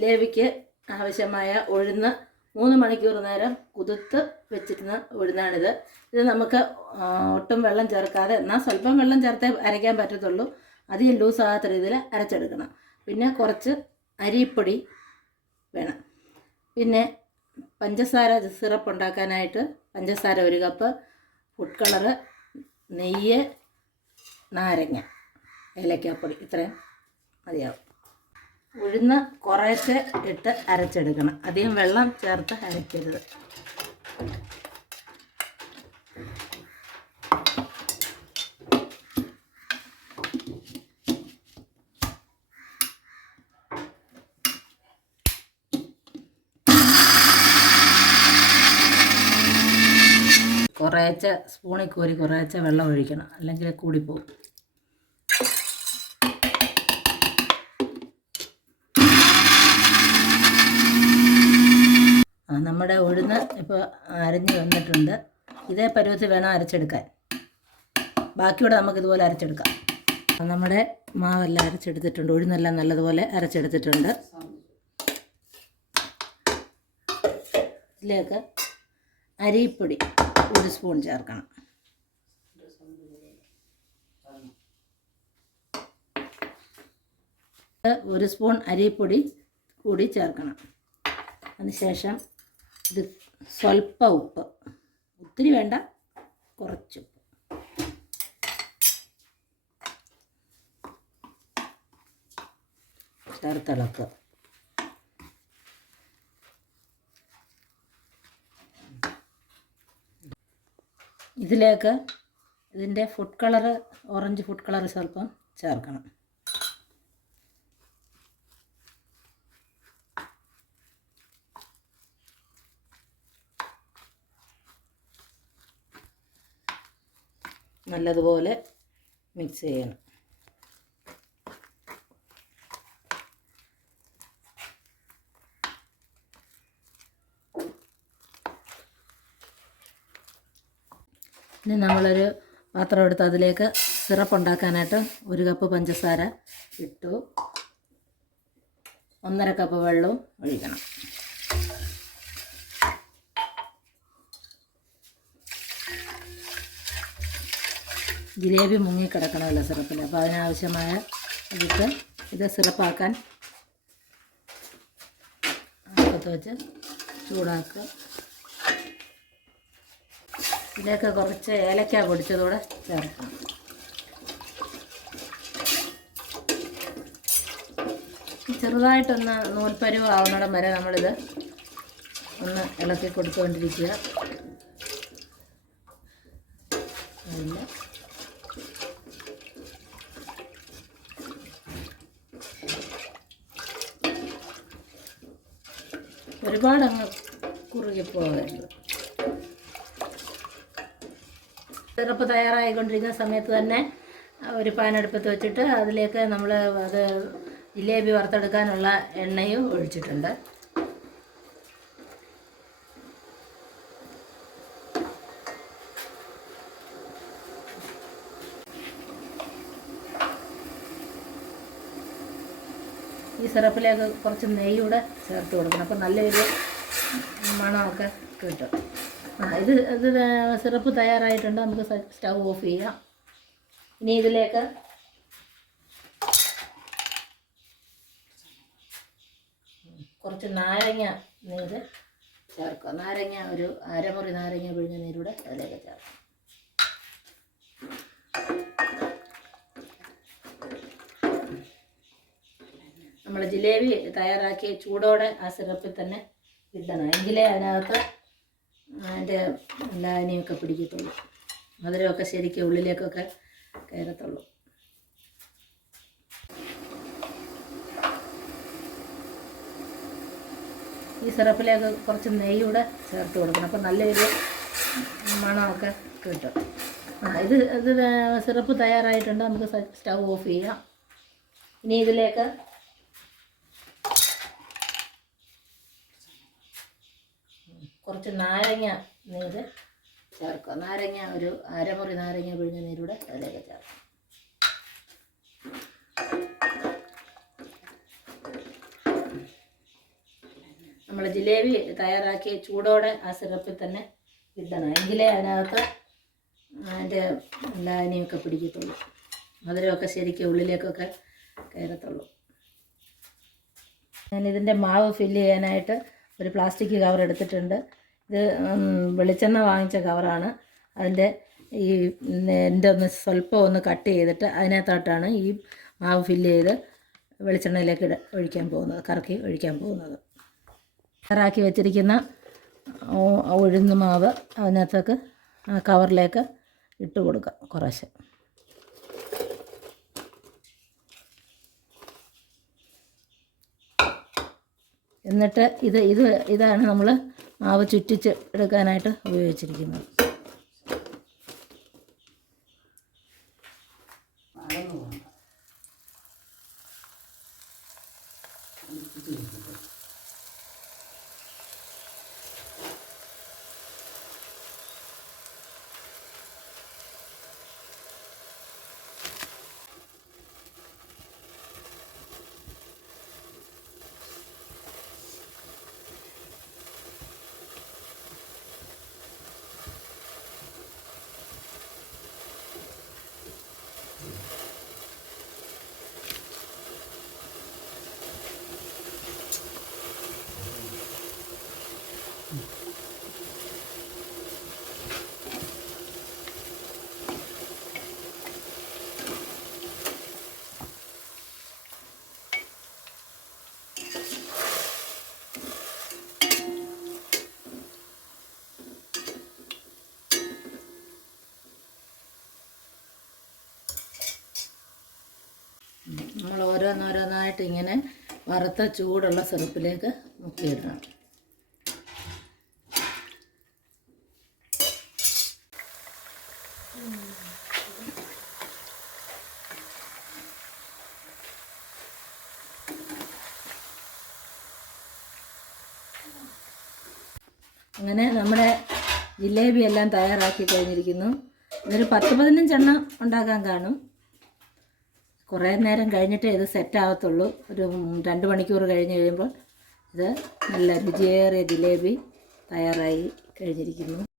ജിലേബിക്ക് ആവശ്യമായ ഉഴുന്ന് 3 മണിക്കൂർ നേരം കുതിർത്ത് വെച്ചിരുന്ന ഉഴുന്നാണിത്. ഇത് നമുക്ക് ഒട്ടും വെള്ളം ചേർക്കാതെ, എന്നാൽ സ്വല്പം വെള്ളം ചേർത്തേ അരയ്ക്കാൻ പറ്റത്തുള്ളൂ. അധികം ലൂസാകാത്ത രീതിയിൽ അരച്ചെടുക്കണം. പിന്നെ കുറച്ച് അരിപ്പൊടി വേണം. പിന്നെ പഞ്ചസാര സിറപ്പ് ഉണ്ടാക്കാനായിട്ട് പഞ്ചസാര 1 കപ്പ്, ഫുഡ് കളറ്, നെയ്യ്, നാരങ്ങ, ഏലക്കാപ്പൊടി, ഇത്രയും മതിയാവും. ഉഴുന്ന് കുറേശ്ശെ ഇട്ട് അരച്ചെടുക്കണം. അധികം വെള്ളം ചേർത്ത് അരയ്ക്കരുത്. കുറേശ്ശെ സ്പൂണിൽ കോരി കുറേശ്ശെ വെള്ളം ഒഴിക്കണം, അല്ലെങ്കിൽ കൂടിപ്പോവും. നമ്മുടെ ഉഴുന്ന് ഇപ്പോൾ അരഞ്ഞ് വന്നിട്ടുണ്ട്. ഇതേ പരുവത്തിൽ വേണം അരച്ചെടുക്കാൻ. ബാക്കിയൂടെ നമുക്കിതുപോലെ അരച്ചെടുക്കാം. നമ്മുടെ മാവെല്ലാം അരച്ചെടുത്തിട്ടുണ്ട്. ഉഴുന്നെല്ലാം നല്ലതുപോലെ അരച്ചെടുത്തിട്ടുണ്ട്. ഇതിലേക്ക് അരിപ്പൊടി 1 സ്പൂൺ ചേർക്കണം. ഒരു സ്പൂൺ അരിപ്പൊടി കൂടി ചേർക്കണം. അതിനുശേഷം ഇത് സ്വല്പം ഉപ്പ്, ഒത്തിരി വേണ്ട, കുറച്ച് ഉപ്പ്. ചേർത്തിളക്കുക. ഇതിലേക്ക് ഇതിൻ്റെ food colour, orange food colour സ്വല്പം ചേർക്കണം. നല്ലതുപോലെ മിക്സ് ചെയ്യണം. ഇനി നമ്മളൊരു പാത്രം എടുത്ത് അതിലേക്ക് സിറപ്പ് ഉണ്ടാക്കാനായിട്ട് 1 കപ്പ് പഞ്ചസാര ഇട്ടു. 1.5 കപ്പ് വെള്ളവും ഒഴിക്കണം. ജിലേബി മുങ്ങിക്കിടക്കണമല്ലോ സിറപ്പിൽ, അപ്പോൾ അതിനാവശ്യമായ ഇത് സിറപ്പാക്കാൻ അടുപ്പത്ത് വെച്ച് ചൂടാക്കുക. ഇതിലേക്ക് കുറച്ച് ഏലക്ക പൊടിച്ചതോടെ ചേർക്കണം. ചെറുതായിട്ടൊന്ന് നൂൽപ്പരുവ് ആവുന്നിടം വരെ നമ്മളിത് ഒന്ന് ഇളക്കി കൊടുത്തുകൊണ്ടിരിക്കുക. അതില്ല ഒരുപാടങ്ങ് കുറുകിപ്പോകരുത്. സിറപ്പ് തയ്യാറായിക്കൊണ്ടിരിക്കുന്ന സമയത്ത് തന്നെ ഒരു പാൻ അടുപ്പത്ത് വെച്ചിട്ട് അതിലേക്ക് നമ്മൾ അത് ജിലേബി വറുത്തെടുക്കാനുള്ള എണ്ണയും ഒഴിച്ചിട്ടുണ്ട്. ഈ സിറപ്പിലേക്ക് കുറച്ച് നെയ്യൂടെ ചേർത്ത് കൊടുക്കണം. അപ്പോൾ നല്ലൊരു മണമൊക്കെ കിട്ടും. ഇത് സിറപ്പ് തയ്യാറായിട്ടുണ്ട്. നമുക്ക് സ്റ്റൗ ഓഫ് ചെയ്യാം. ഇനി ഇതിലേക്ക് കുറച്ച് നാരങ്ങ നീര് ചേർക്കുക. നാരങ്ങ ഒരു അരമുറി നാരങ്ങ പിഴിഞ്ഞ നീരൂടെ അതിലേക്ക് ചേർക്കാം. നമ്മൾ ജിലേബി തയ്യാറാക്കി ചൂടോടെ ആ സിറപ്പിൽ തന്നെ ഇടണം. എങ്കിലേ അതിനകത്ത് അതിൻ്റെ ലായനിയൊക്കെ പിടിക്കത്തുള്ളൂ, മധുരമൊക്കെ ശരിക്കും ഉള്ളിലേക്കൊക്കെ കയറത്തുള്ളൂ. ഈ സിറപ്പിലേക്ക് കുറച്ച് നെയ്യൂടെ ചേർത്ത് കൊടുക്കണം. അപ്പോൾ നല്ലൊരു മണമൊക്കെ കിട്ടും. ഇത് സിറപ്പ് തയ്യാറായിട്ടുണ്ട്. നമുക്ക് സ്റ്റൗ ഓഫ് ചെയ്യാം. ഇനി ഇതിലേക്ക് കുറച്ച് നാരങ്ങ നീര് ചേർക്കുക. നാരങ്ങ ഒരു അരമുറി നാരങ്ങ പിഴിഞ്ഞ നീരൂടെ അതിലേക്ക് ചേർക്കാം. നമ്മൾ ജിലേബി തയ്യാറാക്കി ചൂടോടെ ആ സിറപ്പിൽ തന്നെ ഇടണം, എങ്കിലേ അതിനകത്ത് അതിൻ്റെ ലായനിയൊക്കെ പിടിക്കത്തുള്ളൂ, മധുരമൊക്കെ ശരിക്കും ഉള്ളിലേക്കൊക്കെ കയറത്തുള്ളൂ. ഞാനിതിൻ്റെ മാവ് ഫില്ല് ചെയ്യാനായിട്ട് ഒരു പ്ലാസ്റ്റിക് കവർ എടുത്തിട്ടുണ്ട്. ഇത് വെളിച്ചെണ്ണ വാങ്ങിച്ച കവറാണ്. അതിൻ്റെ ഈ എൻ്റെ ഒന്ന് സ്വല്പം ഒന്ന് കട്ട് ചെയ്തിട്ട് അതിനകത്തോട്ടാണ് ഈ മാവ് ഫില്ല് ചെയ്ത് വെളിച്ചെണ്ണയിലേക്ക് ഒഴിക്കാൻ പോകുന്നത്, കറക്കി ഒഴിക്കാൻ പോകുന്നത്. തയ്യാറാക്കി വെച്ചിരിക്കുന്ന ഉഴുന്ന് മാവ് അതിനകത്തേക്ക് ആ കവറിലേക്ക് ഇട്ട് കൊടുക്കാം കുറേശ്ശെ. എന്നിട്ട് ഇതാണ് നമ്മൾ മാവ് ചുറ്റിച്ച് എടുക്കാനായിട്ട് ഉപയോഗിച്ചിരിക്കുന്നത്. നമ്മൾ ഓരോന്നോരോന്നായിട്ട് ഇങ്ങനെ വറുത്ത ചൂടുള്ള സിറപ്പിലേക്ക് മുക്കിയിടണം. അങ്ങനെ നമ്മുടെ ജിലേബി എല്ലാം തയ്യാറാക്കി കഴിഞ്ഞിരിക്കുന്നു. ഇതൊരു 10-15 എണ്ണം ഉണ്ടാക്കാൻ കാണും. കുറേ നേരം കഴിഞ്ഞിട്ടേ ഇത് സെറ്റാകത്തുള്ളൂ. ഒരു 2 മണിക്കൂർ കഴിഞ്ഞ് കഴിയുമ്പോൾ ഇത് നല്ല രുചിയേറിയ ജിലേബി തയ്യാറായി കഴിഞ്ഞിരിക്കുന്നു.